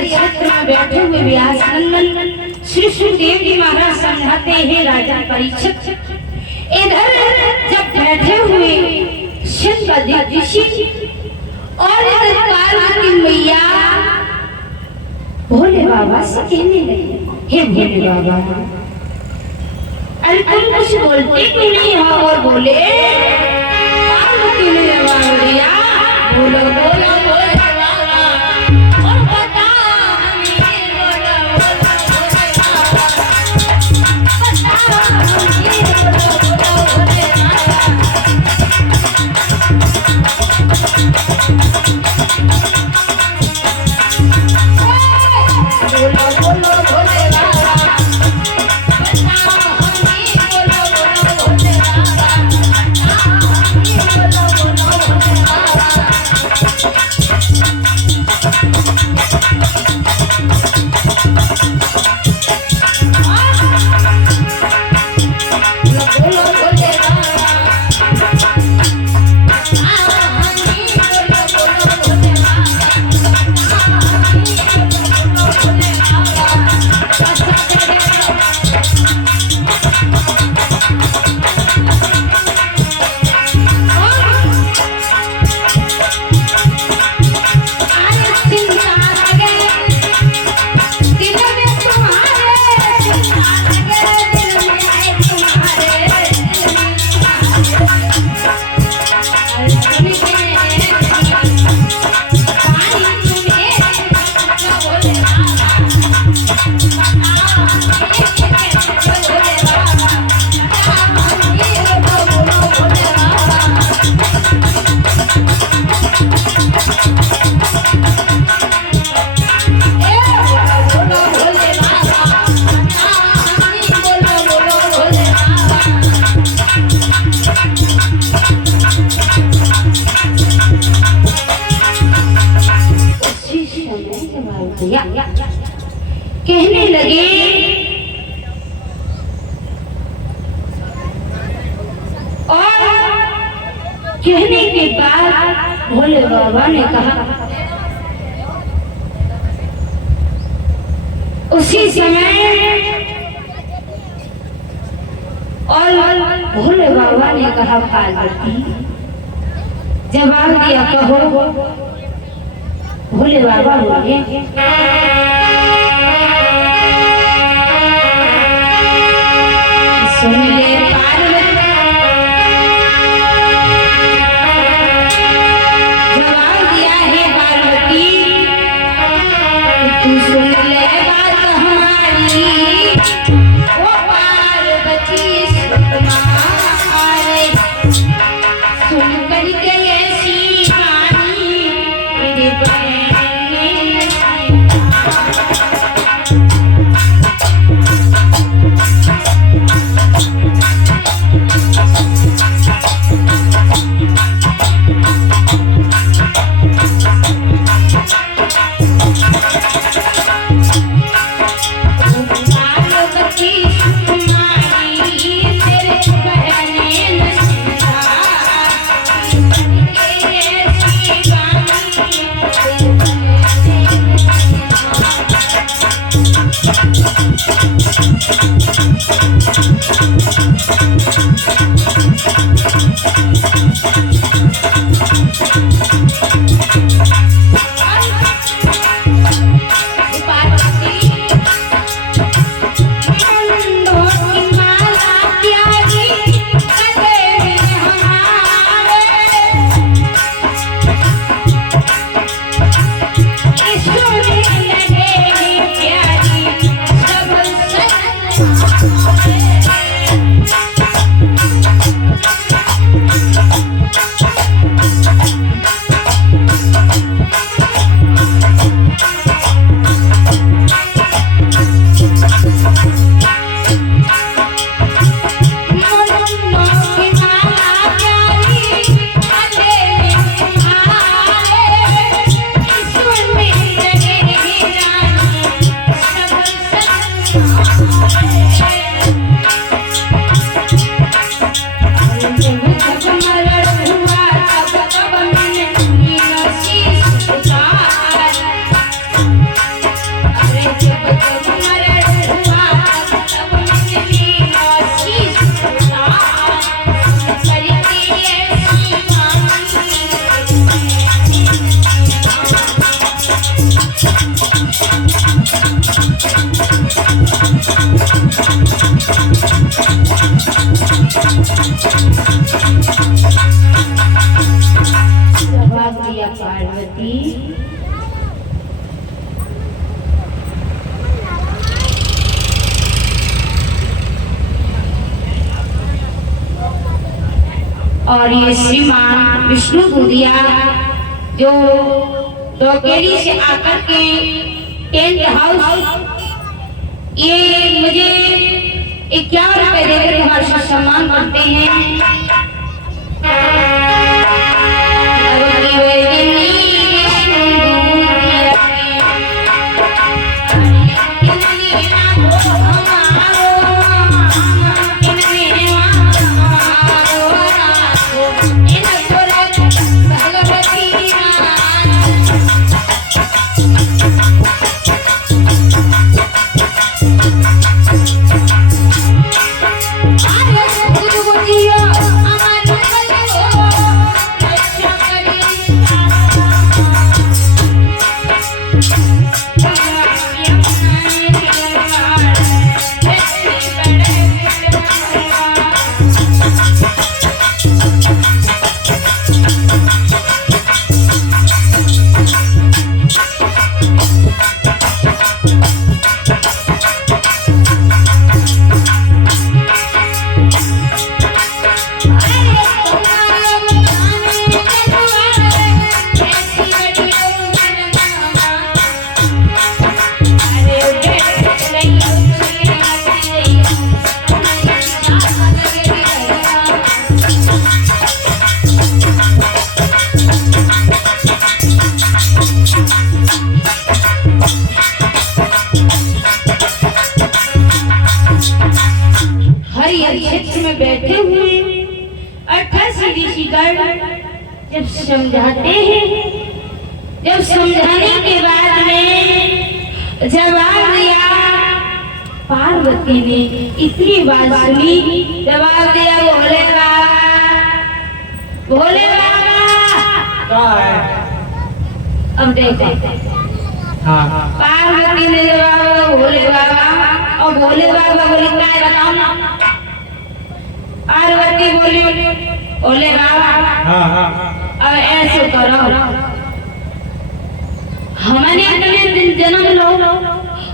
क्षेत्र में बैठे हुए व्यास नंदन श्री सुखदेव जी महाराज समझाते हैं राजा परीक्षित, इधर जब बैठे हुए शंकर ऋषि और इधर पार्वती मैया भोले बाबा से कहने लगे, हे भोले बाबा, अरे तुम कुछ बोलते क्यों नहीं हो? और बोले पार्वती ने जवाब दिया, बोलो बोलो बोले बाबा, और बता हमें, बोलो बोलो बोले बाबा, बता हमें, बोलो बोलो बोले बाबा। कहने लगे, और कहने के बाद भोले बाबा ने कहा, उसी समय और भोले बाबा ने कहा, पार्वती जवाब दिया, कहो। भोले बाबा बोले, सुन ले पार्वती, जवाब दिया है पार्वती, तू सुन ले बात हमारी, वो पार्वती सुकुमारी, सुन करके ऐसी कहानी मेरी बहन ने जवाब दिया पार्वती, और ये श्रीमान विष्णु दूधिया जो डोकेरी से आकर के टेंट हाउस ये मुझे 51 रुपए देकर हमारा सम्मान करते हैं। क्षेत्र में बैठे हुए 88 ऋषिगण जब समझाते हैं, जब समझाने के बाद में जवाब दिया पार्वती ने इतनी बात सुनी, जवाब दिया भोले बाबा, भोले बाबा। अब देखो पार्वती ने जवाब भोले बाबा, और भोले बाबा बोले क्या बताओ ना। पार्वती बोली भोले बाबा अब ऐसे करो, हमने इतने दिन जन्म लो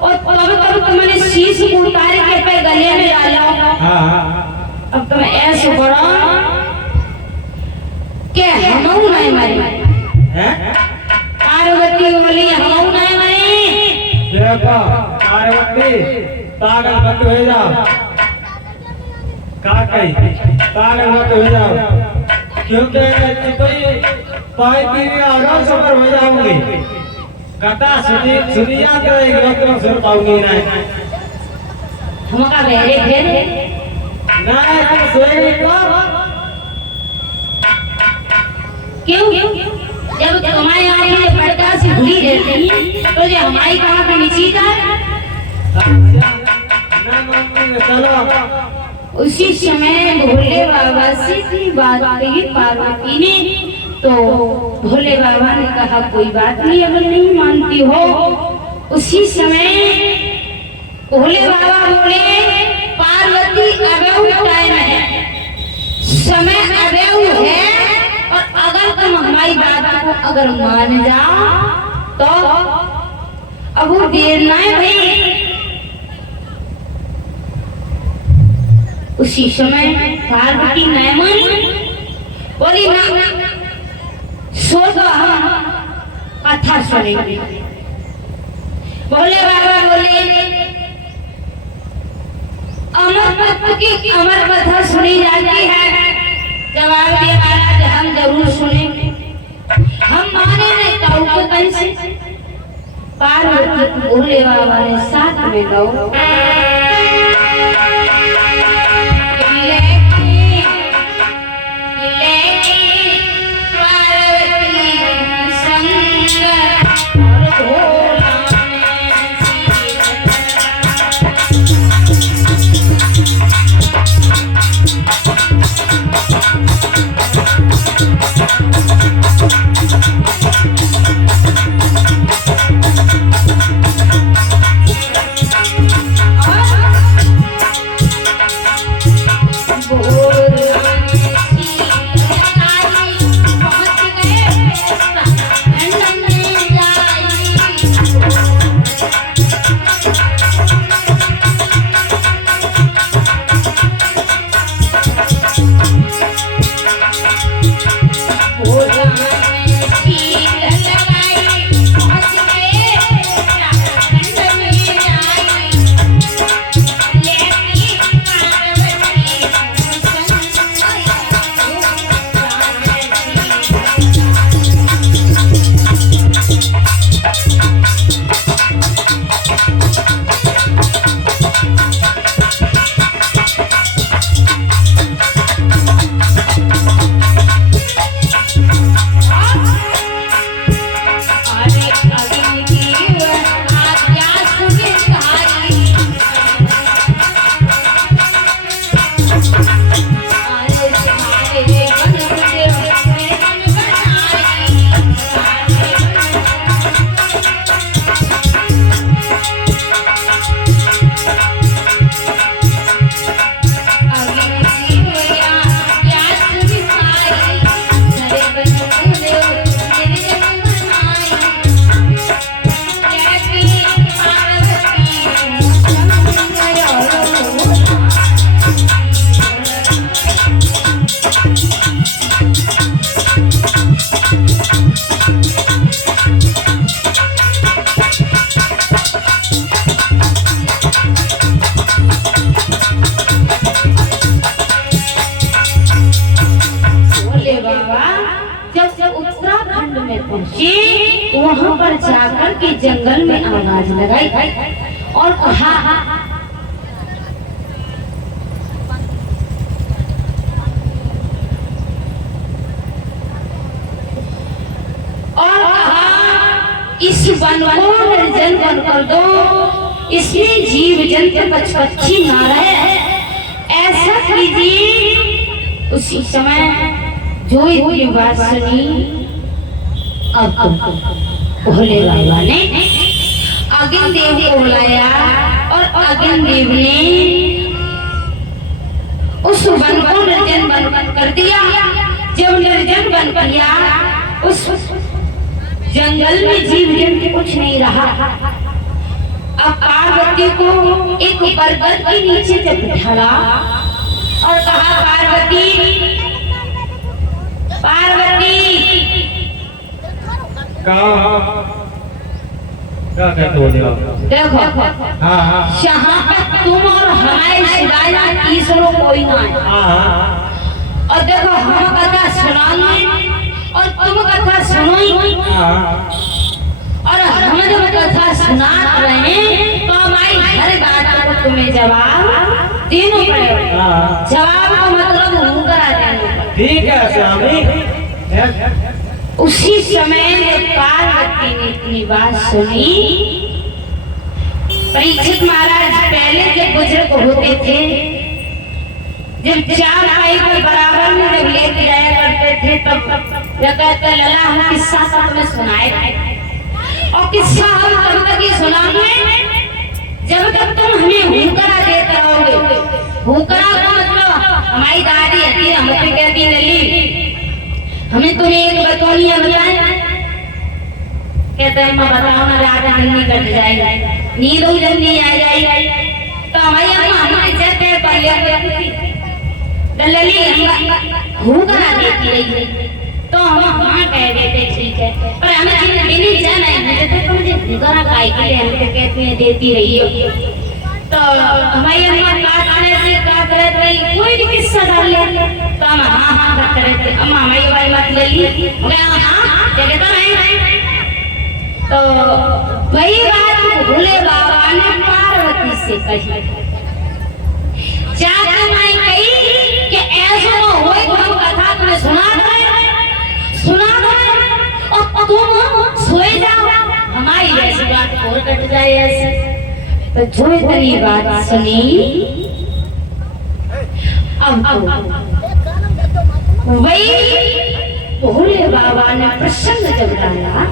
और तब तुमने शीश उतार के पे गले में डालो। अब तुम ऐसे करो के हम नहीं मरे। पार्वती बोली हम नहीं मरे। देखो पार्वती पागल मत हो जाओ, पागल मत हो जाओ, क्योंकि कोई पाई और सफर हो जाऊंगी, कथा सुनिया तो सुन पाऊंगी नहीं। हमका बेरे घेरे नहीं हम सोएंगे क्यों? जब तुम्हारे आगे भड़का से भूली रहती तो जो हमारी कहाँ पे नीची जाए। चलो उसी समय भोले बाबा से बात कही पार्वती ने, तो भोले बाबा ने कहा कोई बात नहीं, अगर नहीं मानती हो। उसी समय भोले बाबा बोले पार्वती अबेहू टाइम है, समय अबेहू है, और अगर तुम हमारी बात को अगर मान जाओ तो अब वो देर ना है भाई। उसी समय पार्वती नहीं मानी, बोली ना सो तो हम कथा सुनेंगे। भोले बाबा बोले अमर भक्त की अमर कथा सुनी जाती है। जवाब दिया महाराज हम जरूर सुनेंगे, हम माने नहीं काऊ को कैसे। पार्वती भोले बाबा ने साथ में लो वहां पर जाकर के जंगल में आवाज लगाई और कहा इस वन को निर्जन वन कर दो, इसमें जीव जंतु पक्षी ना रहे, ऐसा कीजिए। उसी समय जो इतनी बात सुनी, अब भोले बाबा ने अग्नि देव को बुलाया और अग्नि देव ने उस वन को निर्जन वन कर दिया। जब निर्जन वन किया, उस जंगल में जीव जंतु कुछ नहीं रहा। अब पार्वती को एक पर्वत के नीचे जब बिठाया और कहा, पार्वती पार्वती क्या कहते हो देखो, हाँ यहाँ पर तुम और हमारे सिवाय तीसरों कोई ना है। और देखो, हम कथा सुनाएंगे और तुम कथा सुनोगे, और हम जब कथा सुना रहे हैं तो हमारी हर बात को तुम्हें जवाब देना पड़ेगा। जवाब का मतलब हम करा देना। ठीक है स्वामी। उसी समय जब पार्वती ने इतनी बात सुनी, परीक्षित महाराज पहले जब बुजुर्ग होते थे, जब चार भाई को बराबर में जब लेके जाया करते थे, तब कहते लला हम किस्सा सब में सुनाए, और किस्सा हम तब तक ही सुनाएंगे जब तक तुम हमें हुंकरा देते रहोगे। हुंकरा का मतलब हमारी दादी हती हमसे कहती, लली हमें तुम्हें एक बतौनिया बताए। कहते हैं माँ बताओ ना, रात जल्दी कट जाएगी, नींद हो जल्दी आ जाएगी। तो हमारी अम्मा हमारी इज्जत है पर लली हुंकरा देती रही, तो हम हाँ कह देते ठीक है, पर हमें नहीं जाना है तो मुझे हुंकरा काहे के लिए हमसे कहती है देती रही हो। तो हमारी अम्मा काट रहे थे कोई भी किस्सा डाल ले, तो हम हाँ हाँ करते रहते, अम्मा हमारी वाली मत ले ली, हाँ चले तो नहीं। तो वही बात भोले बाबा ने पार्वती से कही, जाकर माई कही कि ऐसा न हो तो हम कथा तुम्हें सुना दे और तुम सोए जाओ, हमारी ऐसी बात और कट जाए ऐसे। तो जो इतनी बात सुनी, अब वही भोले बाबा ने प्रसन्न जब डाला,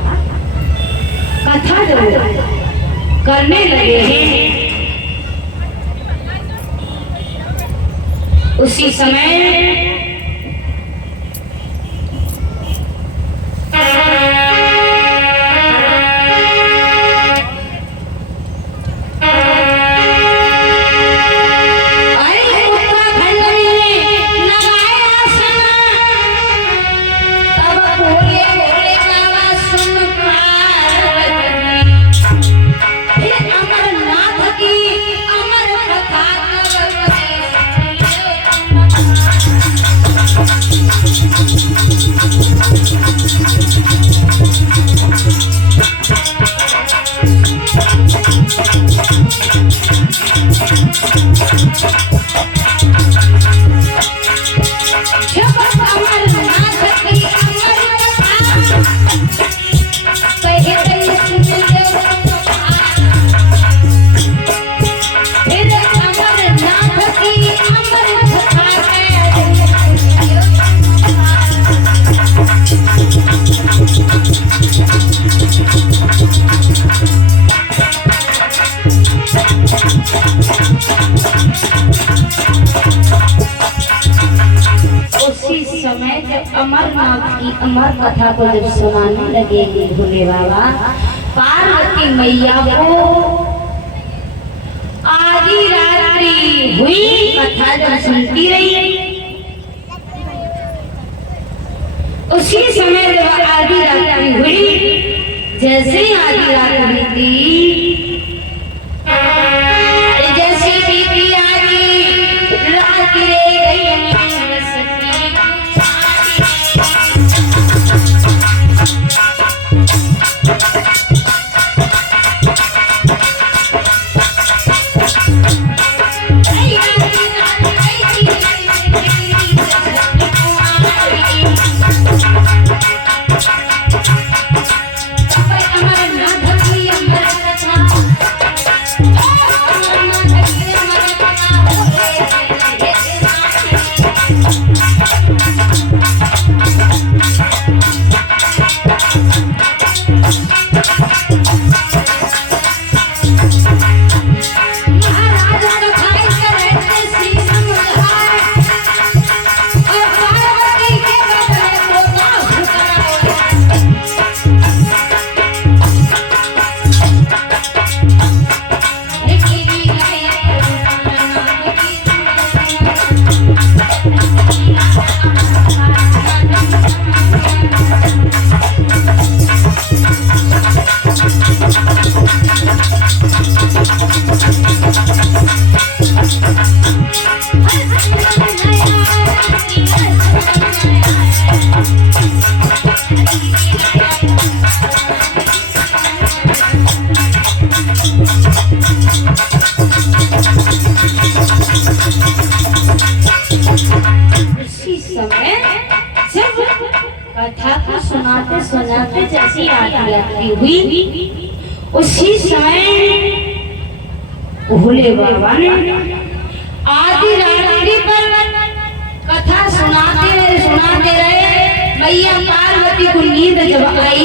कथा जब करने लगे हैं, उसी समय उत्तराखंड में लगाया की अमर कथा को जब सुनाने लगे भोले बाबा, पार्वती मैया को आधी रात्रि हुई, कथा जब सुनती रही, उसी समय जब आधी रात्रि हुई, जैसे ही आधी रात हुई थी, जैसे बीती आधी रात ले गई कथा को सुनाते सुनाते जैसी आधी रात्रि हुई, उसी समय भोले बाबा ने आधी रात्रि पर कथा सुनाते रहे, मैया पार्वती को नींद जब आई